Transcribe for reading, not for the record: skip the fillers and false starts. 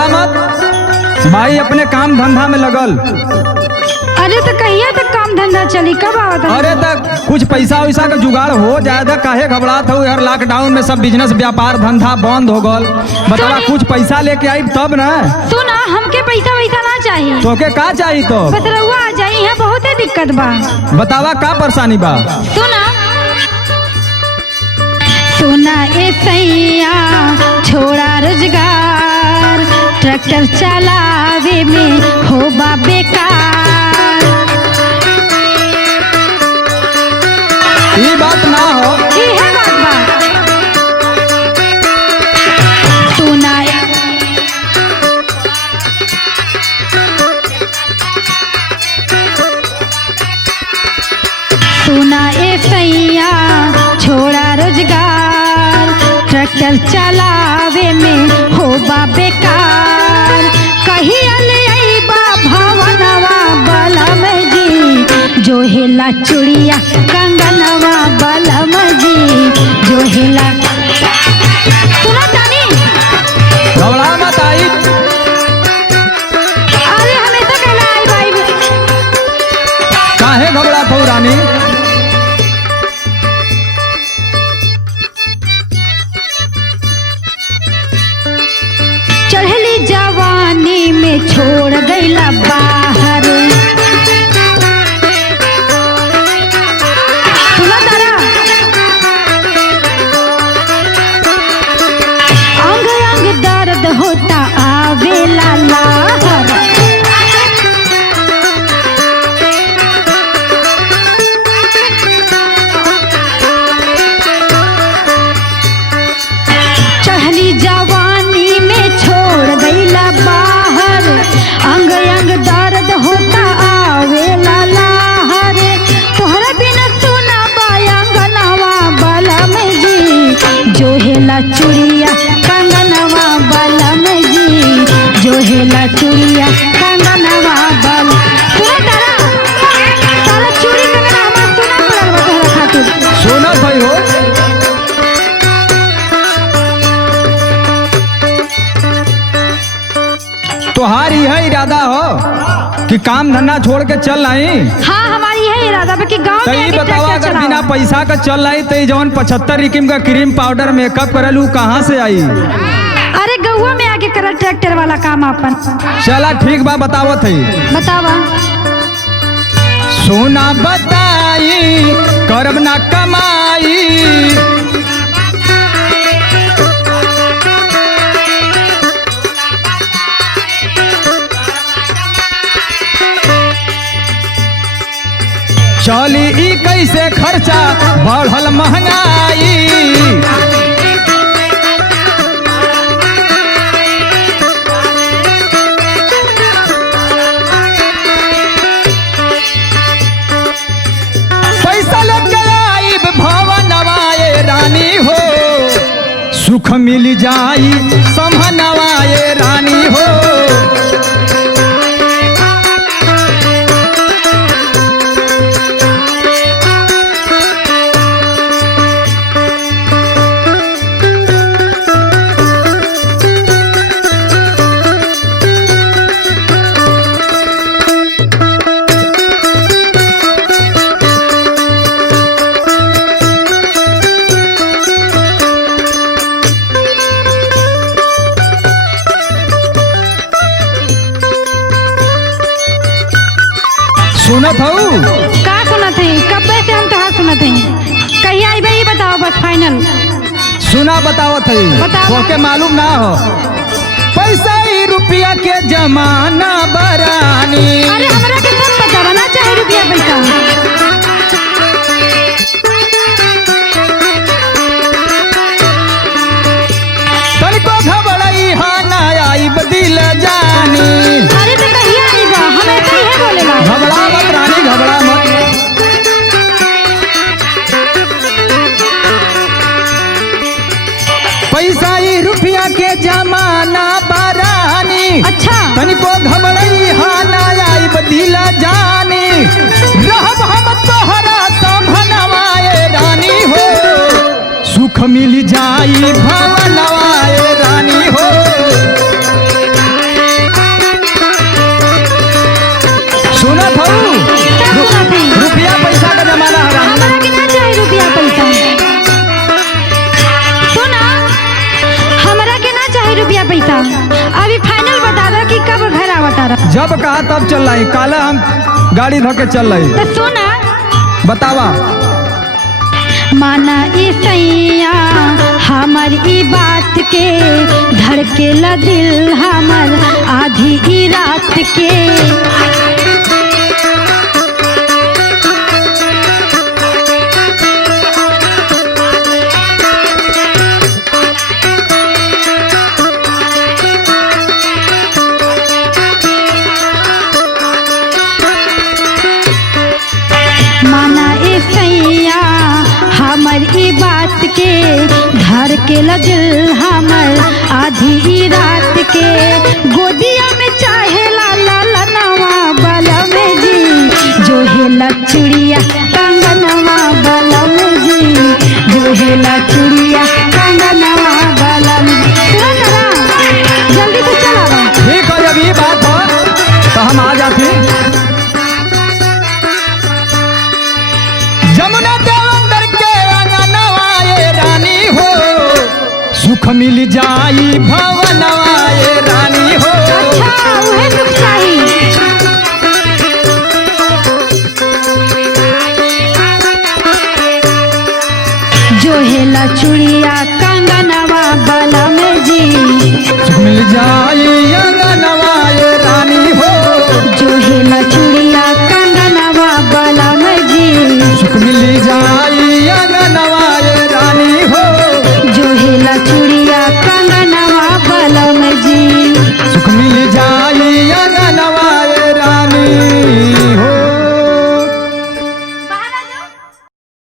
घबरा मत, भाई अपने काम धंधा में लगल। अरे तो कहिए तक काम धंधा चली, कब आवत? अरे तक कुछ पैसा वैसा का जुगाड़ हो जाए था, काहे घबरात हो यार? लॉकडाउन में सब बिजनेस व्यापार धंधा बंद हो गल। बतावा कुछ पैसा लेके आई तब ना। सुना, हमके पैसा वैसा ना चाहिए। तोके का चाहिए? तो बस रउआ आ जाई, यहाँ बहुत दिक्कत बा। बतावा का परेशानी बा? सुना सुना ए सैया छोड़ा रोजगार, ट्रैक्टर चलावे में होबा बेकार। ये बात ना हो, इहे बात बा। सुना सुना ए सैया छोड़ा रोजगार, ट्रैक्टर चलावे में होबा बेकार। कहिया ले आईबा भवनवा बलम जी, जो हेला चूड़िया कंगनवा बलम जी, जो हेला। सुना तानी, घबरा मत आई। अरे हमेशा कहला आई भाई। काहे घबरा थो रानी? चढ़ली जवानी में छोड़ गईला बाहर। सुना तारा, अंग अंग दर्द होता आवेला लाहर। चढ़ली जवानी में छोड़ गईला बाहर, अंग अंग दर्द होता आवेला लाहर। तोहरा बिना सुना बायंगनवा बलम जी, जो हेला चूड़िया कंगनवा बलम जी, जो हेला चूड़िया कंगनवा बल। सुना तारा, तारा चूड़ी कंगना हमार सुना पड़ल बा तोहरा खातिर। सोना भाई हो, तोहार यह इरादा हो कि काम धंधा छोड़ के चल आई? हाँ, हमारी है इरादा बा कि गांव तो में ये आके बतावा, ट्रैक्टर अगर चलाओ। बिना पैसा का चल आई तो जवन 75 रिकिम का क्रीम पाउडर मेकअप करलू कहाँ से आई? अरे गौवा में आके करल ट्रैक्टर वाला काम अपन। चला ठीक बा, बतावत है। बतावा। सोना बताई करब ना कमाई, चली ई कैसे खर्चा बढ़ल महंगाई। पैसा लेके आईब भवनवा ये रानी हो, सुख मिल जाई समहनवा ये रानी हो। सुनत हूँ का सुनत है? कब से हम तोहार सुनत है? कहिया आई भाई बताओ बस फाइनल। सुना, बतावत है। बतावा। तोके मालूम ना हो, पैसा ही रुपया के जमाना बरानी। अरे हमरा के सब पता बना, चाहे रुपया पैसा। तनिको घबराई हा ना आई बदिल जानी। अरे तो कहिया आई बा, हम ऐसे ही है बोलेला। घबरा मत रानी, घबरा मत। पैसा ही रुपया के जमाना बरानी। अच्छा, तनिको घबराई हा ना आई बदिल जानी। रहब हम तोहरा संभनवा ये रानी हो, सुख मिल जाई भवनवा ये रानी हो। जब कहा तब चल रही, काले हम गाड़ी धो के चल रही। तो सुना बतावा। माना ई सैया हमर ई बात के, धड़केला दिल हमर आधी ई रात के। माना ए सैया हमर ई बात के, धड़केला दिल हमर आधी ई रात के। गोदिया में चाहे लाला नवा बलम जी, जो हेला चुड़िया कंगनवा बलम जी, जो हेला चुड़िया कंगनवा बलम। जल्दी से चला रहा। ठीक है, जब ये बात हो तो हम आ जाते। जमुना देवंदर के अंगनवा ये रानी हो, सुख मिल जाई